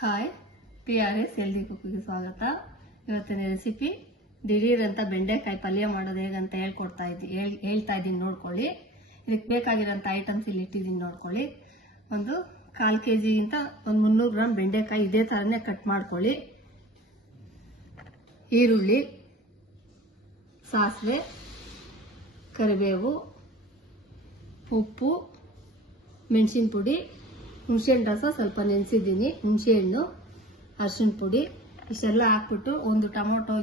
Hi, PRS healthy ಕುಕ್ಕಿಗೆ ಸ್ವಾಗತ. ಇವತ್ತಿನ recipe ದಿಢೀರಂತ ಬೆಂಡೆಕಾಯಿ ಪಲ್ಯ ಮಾಡೋದು ಹೇಗಂತ ಹೇಳ್ತಾ ಇದ್ದೀನಿ ನೋಡ್ಕೊಳ್ಳಿ. ಇದಕ್ಕೆ ಬೇಕಾಗಿರೋಂಥ ಐಟಮ್ಸ್ ಇಲ್ಲಿ ಇಟ್ಟಿದ್ದೀನಿ ನೋಡ್ಕೊಳ್ಳಿ. ಒಂದು 1/4 kg ಒಂದು 300 ಗ್ರಾಮ್ ಬೆಂಡೆಕಾಯಿ ಇದೇ ಥರನೇ ಕಟ್ ಮಾಡ್ಕೊಳ್ಳಿ. ಈರುಳ್ಳಿ, ಸಾಸಿವೆ, ಕರಿಬೇವು, ಉಪ್ಪು, ಮೆಣಸಿನ ಪುಡಿ, ಹುಣಸೆಹಣ್ಣು ರಸ ಸ್ವಲ್ಪ ನೆನೆಸಿದ್ದೀನಿ, ಹುಣಸೆಹಣ್ಣು, ಅರಿಶಿನ ಪುಡಿ ಇಷ್ಟೆಲ್ಲ ಹಾಕ್ಬಿಟ್ಟು ಒಂದು ಟೊಮೊಟೊ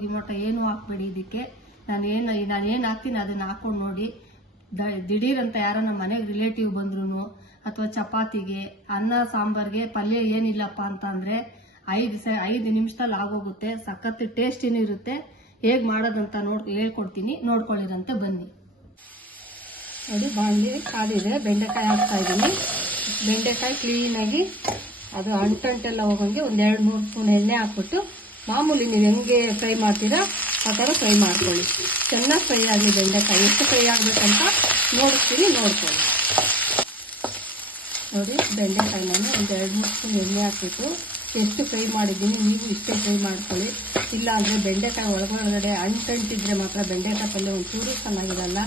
ಏನೂ ಹಾಕ್ಬೇಡಿ. ಇದಕ್ಕೆ ನಾನೇನು ಹಾಕ್ತೀನಿ ಅದನ್ನು ಹಾಕೊಂಡು ನೋಡಿ. ದಿಢೀರಂತ ಯಾರೋ ನಮ್ಮ ಮನೆಗೆ ರಿಲೇಟಿವ್ ಬಂದ್ರು ಅಥವಾ ಚಪಾತಿಗೆ, ಅನ್ನ ಸಾಂಬಾರ್ಗೆ ಪಲ್ಯ ಏನಿಲ್ಲಪ್ಪ ಅಂತಂದ್ರೆ 5 ನಿಮಿಷದಲ್ಲಿ ಆಗೋಗುತ್ತೆ. ಸಖತ್ ಟೇಸ್ಟಿನೂ ಇರುತ್ತೆ. ಹೇಗೆ ಮಾಡೋದಂತ ಹೇಳ್ಕೊಡ್ತೀನಿ, ನೋಡ್ಕೊಳ್ಳಿರಂತೆ ಬನ್ನಿ. ನೋಡಿ, ಬಾಣಲಿ ಕಾದಿದೆ, ಬೆಂಡೆಕಾಯಿ ಹಾಕ್ತಾ ಇದ್ದೀನಿ. ಬೆಂಡೆಕಾಯಿ ಕ್ಲೀನಾಗಿ ಅದು ಅಂಟೆಲ್ಲ ಹೋಗಂಗೆ ಒಂದು 2-3 ಸ್ಪೂನ್ ಎಣ್ಣೆ ಹಾಕ್ಬಿಟ್ಟು ಮಾಮೂಲಿ ನೀವು ಹೆಂಗೆ ಫ್ರೈ ಮಾಡ್ತೀರಾ ಆ ಥರ ಫ್ರೈ ಮಾಡ್ಕೊಳ್ಳಿ. ಚೆನ್ನಾಗಿ ಫ್ರೈ ಆಗಲಿ ಬೆಂಡೆಕಾಯಿ. ಎಷ್ಟು ಫ್ರೈ ಆಗಬೇಕಂತ ನೋಡ್ಕೊಳ್ಳಿ. ನೋಡಿ, ಬೆಂಡೆಕಾಯಿ ನಾನು ಒಂದು 2-3 ಸ್ಪೂನ್ ಎಣ್ಣೆ ಹಾಕ್ಬಿಟ್ಟು ಎಷ್ಟು ಫ್ರೈ ಮಾಡಿದ್ದೀನಿ ನೀವು ಇಷ್ಟೇ ಫ್ರೈ ಮಾಡ್ಕೊಳ್ಳಿ. ಇಲ್ಲ ಅಂದರೆ ಬೆಂಡೆಕಾಯಿ ಒಳಗಡೆ ಅಂಟಿದ್ರೆ ಮಾತ್ರ ಬೆಂಡೆಕಾಯಿ ಪಲ್ಯ ಒಂಚೂರು ಚೆನ್ನಾಗಿರಲ್ಲ.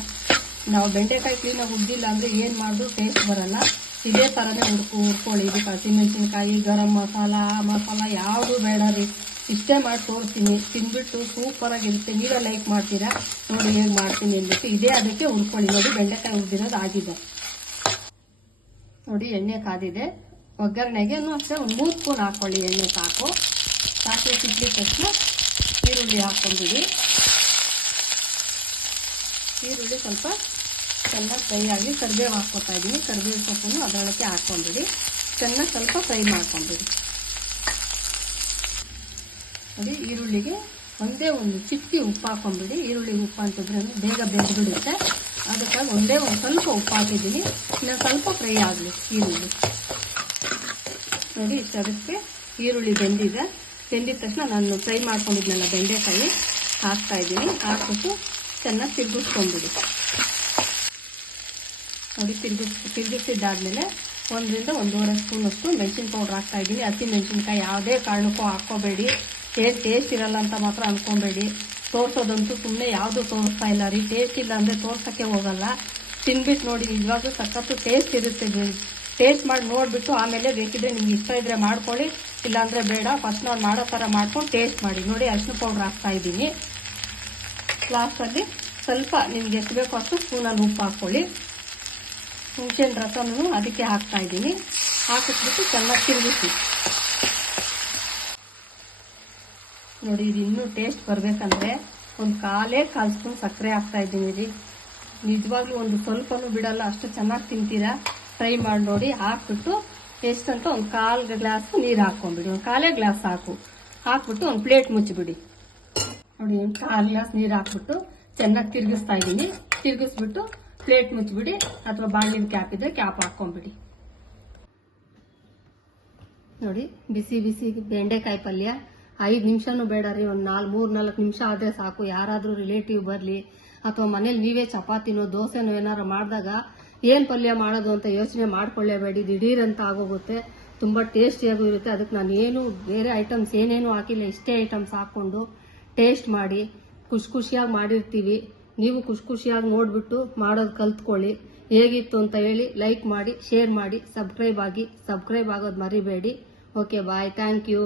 ನಾವು ಬೆಂಡೆಕಾಯಿ ಕ್ಲೀನಾಗಿ ಉದ್ದಿಲ್ಲ ಅಂದರೆ ಏನು ಮಾಡಿದ್ರು ಟೇಸ್ಟ್ ಬರಲ್ಲ. ಇದೇ ಥರನೇ ಹುರ್ಕೊಳ್ಳಿ. ಇದಕ್ಕೆ ಹಸಿಮೆಣಸಿನ್ಕಾಯಿ, ಗರಂ ಮಸಾಲ, ಮಸಾಲ ಯಾವುದು ಬೇಡ ರೀ, ಇಷ್ಟೇ ಮಾಡಿ ತೋರಿಸ್ತೀನಿ. ತಿಂದ್ಬಿಟ್ಟು ಸೂಪರಾಗಿರುತ್ತೆ. ನೀವೇ ಲೈಕ್ ಮಾಡ್ತೀರಾ. ನೋಡಿ ಹೇಗೆ ಮಾಡ್ತೀನಿ ಅಂದ್ಬಿಟ್ಟು ಇದೇ ಅದಕ್ಕೆ ಹುರ್ಕೊಳ್ಳಿ. ನೋಡಿ, ಬೆಂಡೆಕಾಯಿ ಹುರಿದಿರೋದು ಆಗಿದೆ. ನೋಡಿ, ಎಣ್ಣೆ ಕಾದಿದೆ. ಒಗ್ಗರಣೆಗೆ ಅಷ್ಟೇ ಒಂದು 3 ಸ್ಪೂನ್ ಹಾಕ್ಕೊಳ್ಳಿ. ಎಣ್ಣೆ ಸಾಕು. ಸಾಸಿವೆ ಸಿಕ್ಕಿದ ತಕ್ಷಣ ಈರುಳ್ಳಿ ಹಾಕ್ಕೊಂಡ್ಬಿಡಿ. ಈರುಳ್ಳಿ ಸ್ವಲ್ಪ ಚೆನ್ನಾಗಿ ಫ್ರೈ ಆಗಿ ಕರಿಬೇವು ಹಾಕ್ಕೊತಾ ಇದ್ದೀನಿ. ಕರಿಬೇವು ಸೊಪ್ಪನ್ನು ಅದರೊಳಗೆ ಹಾಕ್ಕೊಂಡ್ಬಿಡಿ. ಚೆನ್ನಾಗಿ ಸ್ವಲ್ಪ ಫ್ರೈ ಮಾಡ್ಕೊಂಡ್ಬಿಡಿ. ನೋಡಿ, ಈರುಳ್ಳಿಗೆ ಒಂದೇ ಒಂದು ಚಿಟಿಕೆ ಉಪ್ಪು ಹಾಕೊಂಡ್ಬಿಡಿ. ಈರುಳ್ಳಿ ಉಪ್ಪು ಅಂತಂದ್ರೆ ಬೇಗ ಬೆಂದ್ಬಿಡುತ್ತೆ. ಅದಕ್ಕಾಗಿ ಒಂದೇ ಒಂದು ಸ್ವಲ್ಪ ಉಪ್ಪು ಹಾಕಿದ್ದೀನಿ. ಇನ್ನು ಸ್ವಲ್ಪ ಫ್ರೈ ಆಗಲಿ ಈರುಳ್ಳಿ. ನೋಡಿ, ಅದಕ್ಕೆ ಈರುಳ್ಳಿ ಬೆಂದಿದ ತಕ್ಷಣ ನಾನು ಫ್ರೈ ಮಾಡ್ಕೊಂಡಿದ್ನಲ್ಲ ಬೆಂಡೆಕಾಯಿ ಹಾಕ್ತಾ ಇದ್ದೀನಿ. ಹಾಕ್ಬಿಟ್ಟು ಚೆನ್ನಾಗಿ ತಿರುಗಿಸ್ಕೊಂಡ್ಬಿಡಿ. ನೋಡಿ, ತಿರುಗಿಸಿದ್ದಾದ್ಮೇಲೆ 1 ರಿಂದ 1.5 ಸ್ಪೂನ್ ಅಷ್ಟು ಮೆಣಸಿನ ಪೌಡ್ರ್ ಹಾಕ್ತಾ ಇದ್ದೀನಿ. ಹಸಿ ಮೆಣಸಿನ್ಕಾಯಿ ಯಾವುದೇ ಕಾರಣಕ್ಕೂ ಹಾಕ್ಕೋಬೇಡಿ. ಟೇಸ್ಟ್ ಇರಲ್ಲ ಅಂತ ಮಾತ್ರ ಅನ್ಕೊಬೇಡಿ. ತೋರಿಸೋದಂತೂ ಸುಮ್ಮನೆ ಯಾವುದು ತೋರಿಸ್ತಾ ಇಲ್ಲ ರೀ. ಟೇಸ್ಟ್ ಇಲ್ಲ ಅಂದರೆ ತೋರ್ಸೋಕ್ಕೆ ಹೋಗಲ್ಲ. ತಿನ್ಬಿಟ್ಟು ನೋಡಿ, ನಿಜವಾಗ್ಲೂ ಸಖತ್ತು ಟೇಸ್ಟ್ ಇರುತ್ತೆ. ಟೇಸ್ಟ್ ಮಾಡಿ ನೋಡಿಬಿಟ್ಟು ಆಮೇಲೆ ಬೇಕಿದ್ರೆ ನಿಮ್ಗೆ ಇಷ್ಟ ಇದ್ರೆ ಮಾಡ್ಕೊಳ್ಳಿ, ಇಲ್ಲಾಂದರೆ ಬೇಡ. ಫಸ್ಟ್ ನಾವು ಮಾಡೋ ಥರ ಮಾಡ್ಕೊಂಡು ಟೇಸ್ಟ್ ಮಾಡಿ. ನೋಡಿ, ಅರಿಶಿನ ಪೌಡ್ರ್ ಹಾಕ್ತಾ ಇದ್ದೀನಿ. ಲಾಸ್ಟಲ್ಲಿ ಸ್ವಲ್ಪ ನಿಮ್ಗೆ ಎಷ್ಟು ಬೇಕೋ ಅಷ್ಟು ಸ್ಪೂನಲ್ಲಿ ಉಪ್ಪು ಹಾಕ್ಕೊಳ್ಳಿ. ಹುಣಸೆಹಣ್ಣು ರಸನೂ ಅದಕ್ಕೆ ಹಾಕ್ತಾ ಇದ್ದೀನಿ. ಹಾಕಿಸ್ಬಿಟ್ಟು ಚೆನ್ನಾಗಿ ತಿರುಗಿಸಿ. ನೋಡಿ, ಇದು ಇನ್ನೂ ಟೇಸ್ಟ್ ಬರಬೇಕಂದ್ರೆ ಒಂದು 1/4 ಸ್ಪೂನ್ ಸಕ್ಕರೆ ಹಾಕ್ತಾ ಇದ್ದೀನಿ ರೀ. ನಿಜವಾಗ್ಲೂ ಒಂದು ಸ್ವಲ್ಪನೂ ಬಿಡಲ್ಲ, ಅಷ್ಟು ಚೆನ್ನಾಗಿ ತಿಂತೀರಾ. ಫ್ರೈ ಮಾಡಿ ನೋಡಿ. ಹಾಕ್ಬಿಟ್ಟು ಎಷ್ಟಂತ ಒಂದು 1/4 ಗ್ಲಾಸ್ ನೀರು ಹಾಕ್ಕೊಂಡ್ಬಿಡಿ. ಒಂದು 1/4 ಗ್ಲಾಸ್ ಹಾಕ್ಬಿಟ್ಟು ಒಂದು ಪ್ಲೇಟ್ ಮುಚ್ಚಿಬಿಡಿ. ನೋಡಿ, 1/4 ಗ್ಲಾಸ್ ನೀರು ಹಾಕ್ಬಿಟ್ಟು ಚೆನ್ನಾಗಿ ತಿರುಗಿಸ್ತಾ ಇದ್ದೀನಿ. ತಿರುಗಿಸ್ಬಿಟ್ಟು ಪ್ಲೇಟ್ ಮುಚ್ಚಿಬಿಡಿ, ಅಥವಾ ಬಾಣಲಿನ ಕ್ಯಾಪ್ ಇದ್ರೆ ಕ್ಯಾಪ್ ಹಾಕ್ಕೊಂಡ್ಬಿಡಿ. ನೋಡಿ, ಬಿಸಿ ಬಿಸಿ ಬೆಂಡೆಕಾಯಿ ಪಲ್ಯ 5 ನಿಮಿಷನೂ ಬೇಡ ರೀ. ಒಂದು 3-4 ನಿಮಿಷ ಆದರೆ ಸಾಕು. ಯಾರಾದರೂ ರಿಲೇಟಿವ್ ಬರಲಿ ಅಥವಾ ಮನೇಲಿ ನೀವೇ ಚಪಾತಿನೋ ದೋಸೆನೋ ಏನಾರು ಮಾಡಿದಾಗ ಏನು ಪಲ್ಯ ಮಾಡೋದು ಅಂತ ಯೋಚನೆ ಮಾಡ್ಕೊಳ್ಳೇಬೇಡಿ. ದಿಢೀರಂತ ಆಗೋಗುತ್ತೆ. ತುಂಬ ಟೇಸ್ಟಿಯಾಗೂ ಇರುತ್ತೆ. ಅದಕ್ಕೆ ನಾನು ಏನು ಬೇರೆ ಐಟಮ್ಸ್ ಏನೇನು ಹಾಕಿಲ್ಲ, ಇಷ್ಟೇ ಐಟಮ್ಸ್ ಹಾಕ್ಕೊಂಡು ಟೇಸ್ಟ್ ಮಾಡಿ. ಖುಷಿಯಾಗಿ ಮಾಡಿರ್ತೀವಿ. ನೀವು ಖುಷಿಯಾಗಿ ನೋಡಿಬಿಟ್ಟು ಮಾಡೋದು ಕಲ್ತ್ಕೊಳ್ಳಿ. ಹೇಗಿತ್ತು ಅಂತ ಹೇಳಿ ಲೈಕ್ ಮಾಡಿ, ಶೇರ್ ಮಾಡಿ, ಸಬ್ಸ್ಕ್ರೈಬ್ ಆಗೋದು ಮರಿಬೇಡಿ. Okay, bye. Thank you.